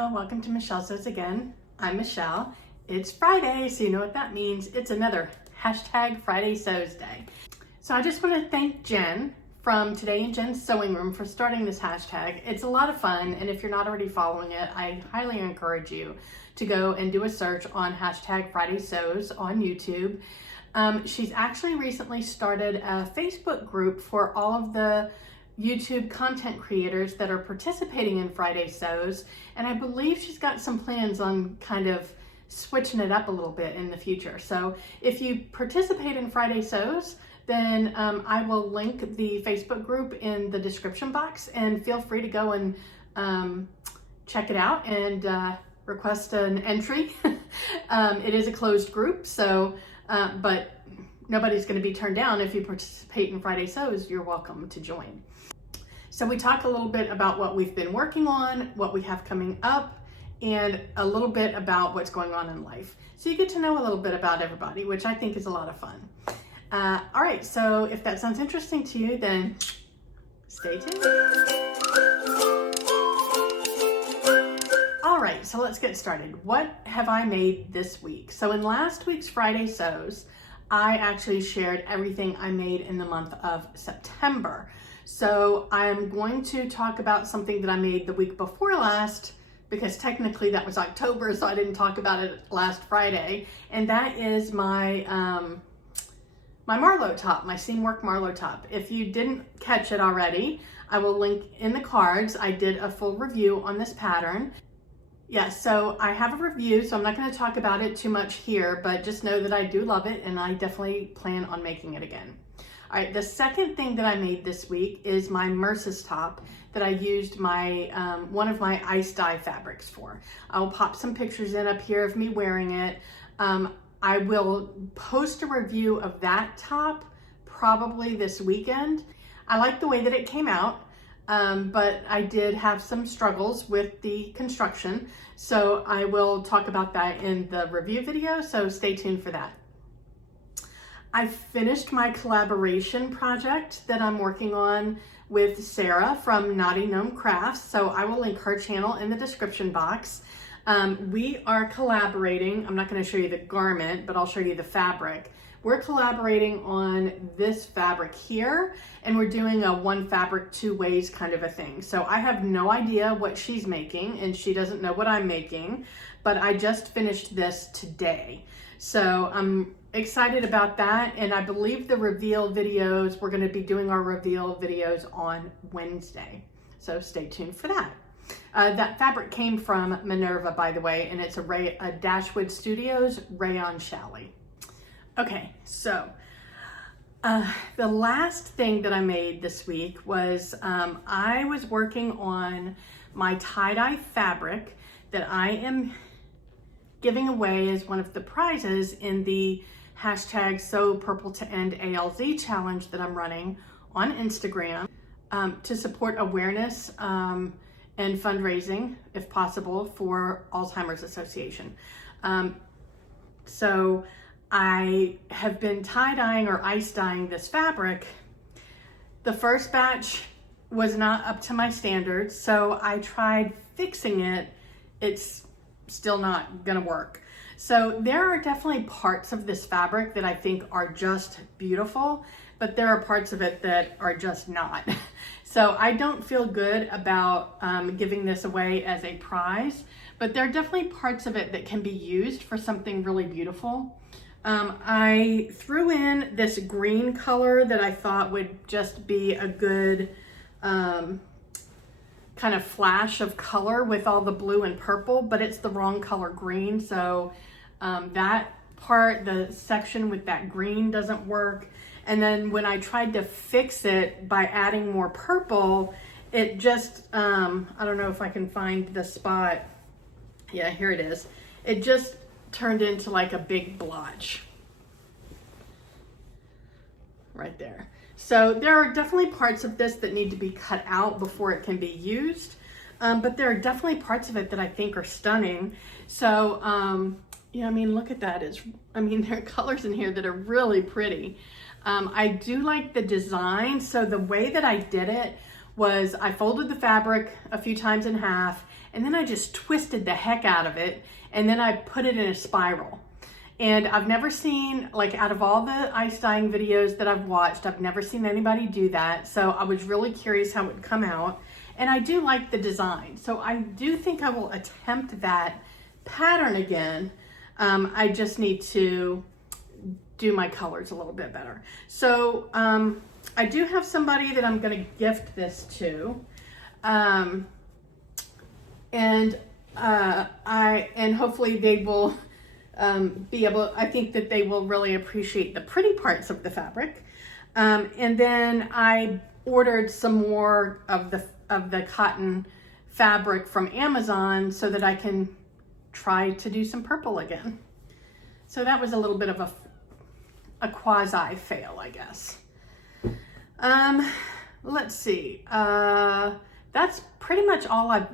Hello, welcome to Michelle Says Again. I'm Michelle. It's Friday, so you know what that means. It's another hashtag Friday Sews Day. So I just want to thank Jen from Today in Jen's Sewing Room for starting this hashtag. It's a lot of fun, and if you're not already following it, I highly encourage you to go and do a search on hashtag Friday Sews on YouTube. She's actually recently started a Facebook group for all of the YouTube content creators that are participating in Friday Sews, and I believe she's got some plans on kind of switching it up a little bit in the future. So if you participate in Friday Sews, then I will link the Facebook group in the description box, and feel free to go and check it out and request an entry. It is a closed group, so but nobody's going to be turned down. If you participate in Friday Sews, you're welcome to join. So we talk a little bit about what we've been working on, what we have coming up, and a little bit about what's going on in life. So you get to know a little bit about everybody, which I think is a lot of fun. All right, so if that sounds interesting to you, then stay tuned. All right, so let's get started. What have I made this week? So in last week's Friday Sews, I actually shared everything I made in the month of September. So I'm going to talk about something that I made the week before last, because technically that was October, so I didn't talk about it last Friday. And that is my my Marlow top, my Seamwork Marlow top. If you didn't catch it already, I will link in the cards. I did a full review on this pattern. Yeah, so I have a review, so I'm not going to talk about it too much here, but just know that I do love it, and I definitely plan on making it again. All right, the second thing that I made this week is my Merce's top that I used my one of my ice dye fabrics for. I will pop some pictures in up here of me wearing it. I will post a review of that top probably this weekend. I like the way that it came out, but I did have some struggles with the construction, so I will talk about that in the review video, so stay tuned for that. I finished my collaboration project that I'm working on with Sarah from Naughty Gnome Crafts, so I will link her channel in the description box. We are collaborating. I'm not going to show you the garment, but I'll show you the fabric. We're collaborating on this fabric here, and we're doing a one fabric two ways kind of a thing. So I have no idea what she's making, and she doesn't know what I'm making, but I just finished this today. So I'm excited about that, and I believe the reveal videos, we're going to be doing our reveal videos on Wednesday. So stay tuned for that. That fabric came from Minerva, by the way, and it's a Dashwood Studios Rayon Challis. Okay, so the last thing that I made this week was I was working on my tie-dye fabric that I am giving away as one of the prizes in the hashtag Sew Purple to End ALZ challenge that I'm running on Instagram to support awareness and fundraising, if possible, for Alzheimer's Association. So I have been tie-dyeing or ice dyeing this fabric. The first batch was not up to my standards, so I tried fixing it. It's still not gonna work. So there are definitely parts of this fabric that I think are just beautiful, but there are parts of it that are just not. So I don't feel good about giving this away as a prize, but there are definitely parts of it that can be used for something really beautiful. I threw in this green color that I thought would just be a good kind of flash of color with all the blue and purple, but it's the wrong color green. So that part, the section with that green doesn't work. And then when I tried to fix it by adding more purple, it just, I don't know if I can find the spot. Yeah, here it is. It just turned into like a big blotch right there. So there are definitely parts of this that need to be cut out before it can be used. But there are definitely parts of it that I think are stunning. So, yeah, I mean, look at that. There are colors in here that are really pretty. I do like the design. So the way that I did it was I folded the fabric a few times in half, and then I just twisted the heck out of it, and then I put it in a spiral. And I've never seen, like, out of all the ice dyeing videos that I've watched, I've never seen anybody do that. So I was really curious how it would come out. And I do like the design. So I do think I will attempt that pattern again. I just need to do my colors a little bit better. So I do have somebody that I'm going to gift this to. And hopefully they will be able, I think that they will really appreciate the pretty parts of the fabric. And then I ordered some more of the cotton fabric from Amazon so that I can try to do some purple again. So that was a little bit of a quasi fail, I guess. Let's see. That's pretty much all I've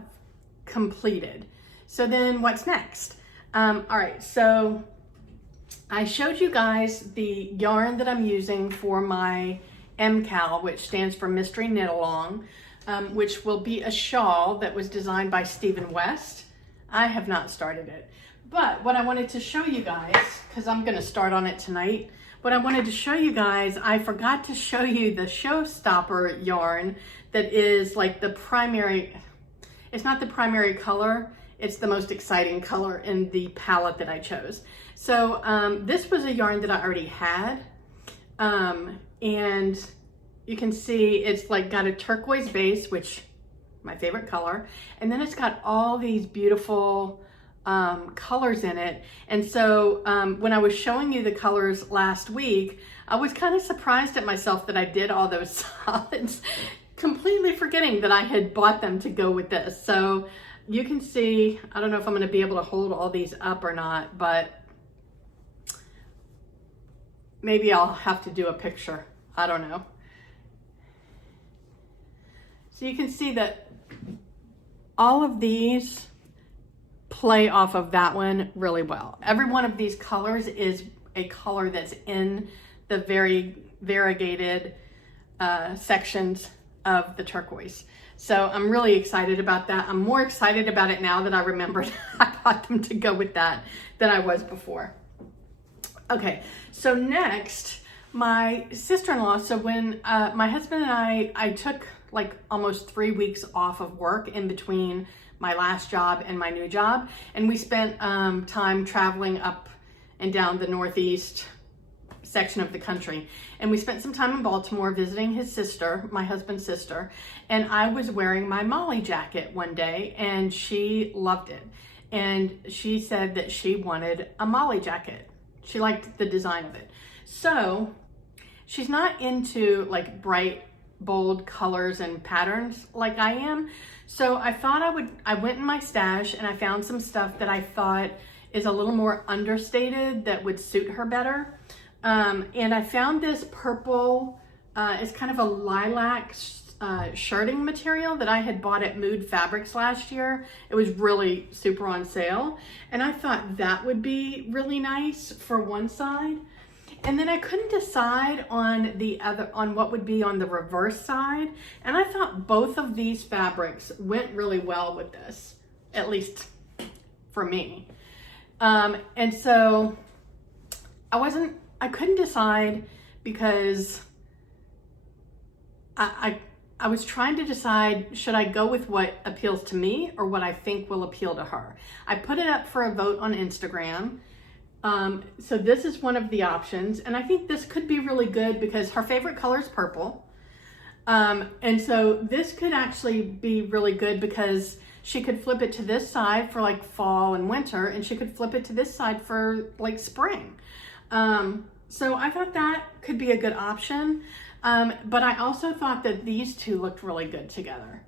completed. So then what's next? All right, so I showed you guys the yarn that I'm using for my MCAL, which stands for Mystery Knit Along, which will be a shawl that was designed by Stephen West. I have not started it, but what I wanted to show you guys, because I'm going to start on it tonight, what I wanted to show you guys, I forgot to show you the showstopper yarn that is like the primary, it's not the primary color, it's the most exciting color in the palette that I chose. So this was a yarn that I already had. And you can see it's like got a turquoise base, which my favorite color. And then it's got all these beautiful colors in it. And so when I was showing you the colors last week, I was kind of surprised at myself that I did all those solids, completely forgetting that I had bought them to go with this. So you can see, I don't know if I'm going to be able to hold all these up or not, but maybe I'll have to do a picture. I don't know. So you can see that all of these play off of that one really well. Every one of these colors is a color that's in the very variegated sections of the turquoise. So I'm really excited about that. I'm more excited about it now that I remembered I bought them to go with that than I was before. Okay, so next, my sister-in-law, so when my husband and I took like almost 3 weeks off of work in between my last job and my new job, and we spent time traveling up and down the Northeast section of the country. And we spent some time in Baltimore visiting his sister, my husband's sister, and I was wearing my Molly jacket one day and she loved it. And she said that she wanted a Molly jacket. She liked the design of it. So she's not into like bright, bold colors and patterns like I am. So I thought I went in my stash and I found some stuff that I thought is a little more understated that would suit her better. And I found this purple, it's kind of a lilac shirting material that I had bought at Mood Fabrics last year. It was really super on sale. And I thought that would be really nice for one side. And then I couldn't decide on what would be on the reverse side. And I thought both of these fabrics went really well with this, at least for me. And so I couldn't decide because I was trying to decide, should I go with what appeals to me or what I think will appeal to her? I put it up for a vote on Instagram. So this is one of the options. And I think this could be really good because her favorite color is purple. And so this could actually be really good because she could flip it to this side for like fall and winter, and she could flip it to this side for like spring. So I thought that could be a good option. But I also thought that these two looked really good together.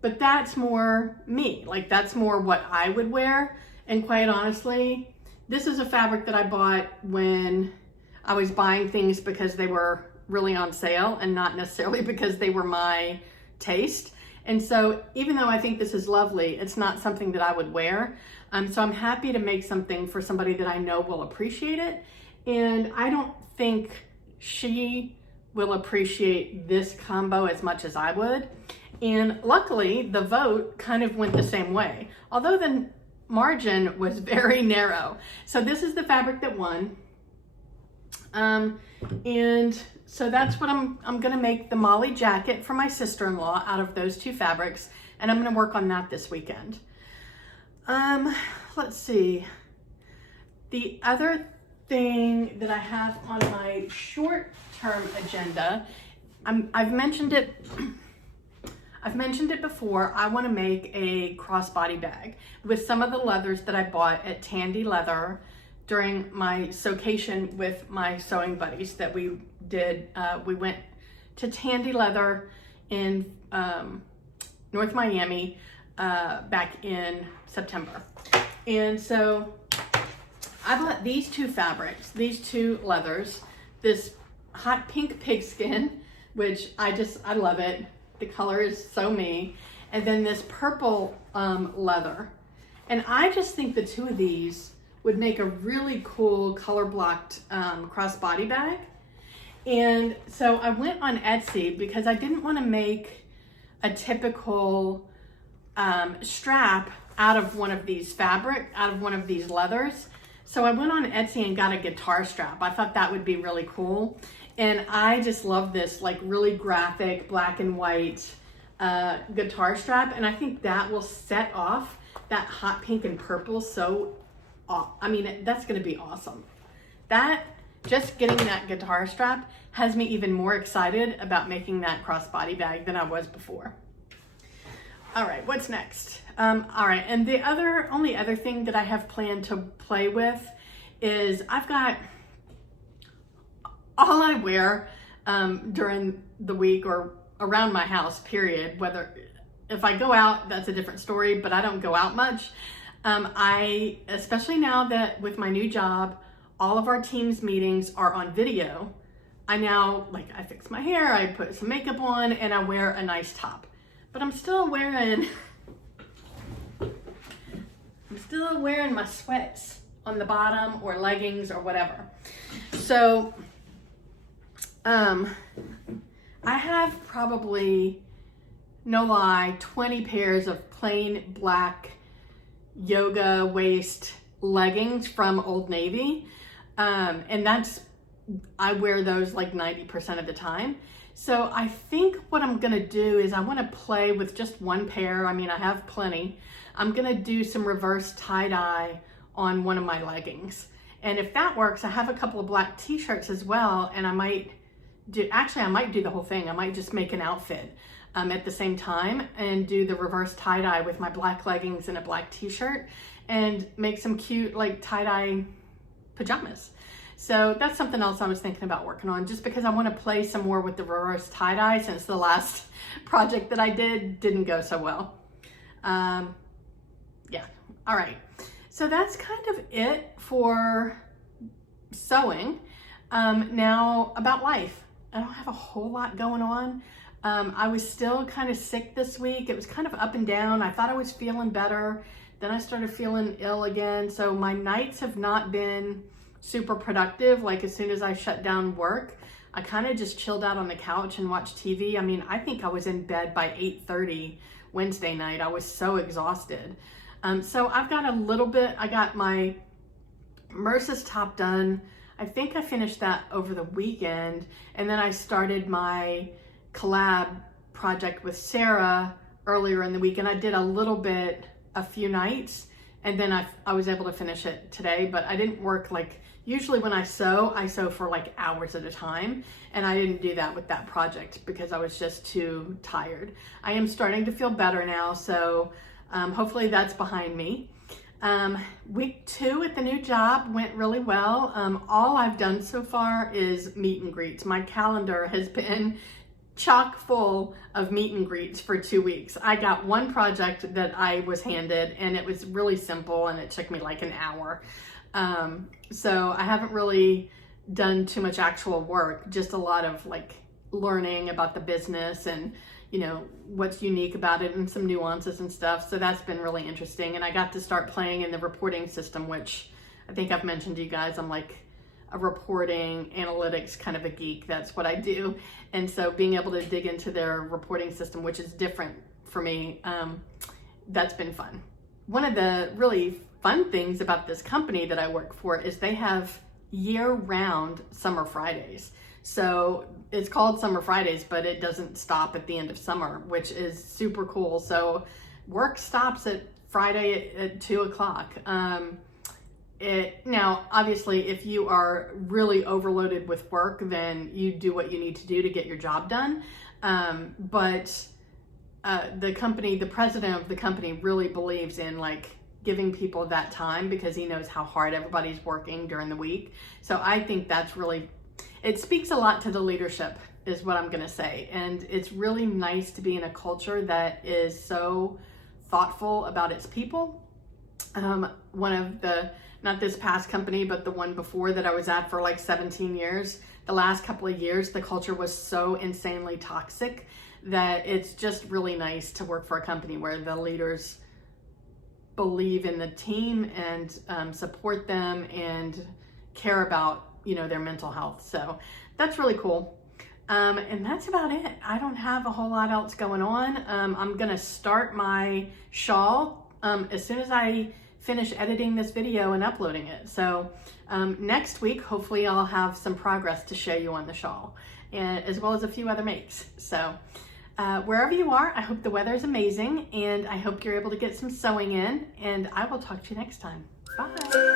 But that's more me, like that's more what I would wear. And quite honestly, this is a fabric that I bought when I was buying things because they were really on sale and not necessarily because they were my taste. And so even though I think this is lovely, it's not something that I would wear. So I'm happy to make something for somebody that I know will appreciate it. And I don't think she will appreciate this combo as much as I would. And luckily, the vote kind of went the same way, although the margin was very narrow. So this is the fabric that won. And so that's what I'm gonna make the Molly jacket for my sister-in-law out of those two fabrics, and I'm gonna work on that this weekend. Let's see. The other thing that I have on my short-term agenda, I've mentioned it before. I want to make a crossbody bag with some of the leathers that I bought at Tandy Leather during my sewcation with my sewing buddies that we did. We went to Tandy Leather in North Miami back in September. And so I bought these two fabrics, these two leathers, this hot pink pigskin, which I love it. The color is so me. And then this purple leather. And I just think the two of these would make a really cool color blocked crossbody bag. And so I went on Etsy because I didn't want to make a typical strap out of one of these leathers. So I went on Etsy and got a guitar strap. I thought that would be really cool. And I just love this like really graphic black and white guitar strap. And I think that will set off that hot pink and purple. So, I mean, that's gonna be awesome. Just getting that guitar strap has me even more excited about making that crossbody bag than I was before. All right, what's next? All right, and the only other thing that I have planned to play with is I've got all I wear during the week or around my house, period. Whether if I go out, that's a different story, but I don't go out much. Especially now that with my new job, all of our Teams meetings are on video. I fix my hair, I put some makeup on, and I wear a nice top. But I'm still wearing my sweats on the bottom or leggings or whatever. So I have probably, no lie, 20 pairs of plain black yoga waist leggings from Old Navy. And I wear those like 90% of the time. So I think what I'm gonna do is I wanna play with just one pair. I mean, I have plenty. I'm gonna do some reverse tie-dye on one of my leggings. And if that works, I have a couple of black t-shirts as well, and I might do the whole thing. I might just make an outfit at the same time and do the reverse tie-dye with my black leggings and a black t-shirt and make some cute like tie-dye pajamas. So that's something else I was thinking about working on, just because I want to play some more with the reverse tie-dye since the last project that I didn't go so well. Yeah, all right. So that's kind of it for sewing. Now about life. I don't have a whole lot going on. I was still kind of sick this week. It was kind of up and down. I thought I was feeling better. Then I started feeling ill again. So my nights have not been super productive. Like as soon as I shut down work, I kind of just chilled out on the couch and watched TV. I mean, I think I was in bed by 8:30 Wednesday night. I was so exhausted. So I've got I got my Merce's top done. I think I finished that over the weekend. And then I started my collab project with Sarah earlier in the week. And I did a few nights. And then I was able to finish it today, but I didn't work usually when I sew for like hours at a time. And I didn't do that with that project because I was just too tired. I am starting to feel better now. So hopefully that's behind me. Week 2 at the new job went really well. All I've done so far is meet and greets. My calendar has been chock full of meet and greets for 2 weeks. I got one project that I was handed and it was really simple and it took me like an hour. So I haven't really done too much actual work, just a lot of like learning about the business and what's unique about it and some nuances and stuff. So that's been really interesting. And I got to start playing in the reporting system, which I think I've mentioned to you guys. I'm like a reporting, analytics kind of a geek. That's what I do. And so being able to dig into their reporting system, which is different for me, that's been fun. One of the really fun things about this company that I work for is they have year-round summer Fridays. So it's called Summer Fridays, but it doesn't stop at the end of summer, which is super cool. So work stops at Friday at 2 o'clock. Now, obviously, if you are really overloaded with work, then you do what you need to do to get your job done. But the president of the company really believes in like giving people that time because he knows how hard everybody's working during the week. So I think that's really, it speaks a lot to the leadership is what I'm gonna say. And it's really nice to be in a culture that is so thoughtful about its people. One of the, not this past company, but the one before that I was at for like 17 years, the last couple of years, the culture was so insanely toxic that it's just really nice to work for a company where the leaders believe in the team and support them and care about, you know, their mental health. So that's really cool. And that's about it. I don't have a whole lot else going on. I'm gonna start my shawl as soon as I finish editing this video and uploading it. So next week, hopefully I'll have some progress to show you on the shawl, and as well as a few other makes. So wherever you are, I hope the weather is amazing, and I hope you're able to get some sewing in, and I will talk to you next time. Bye.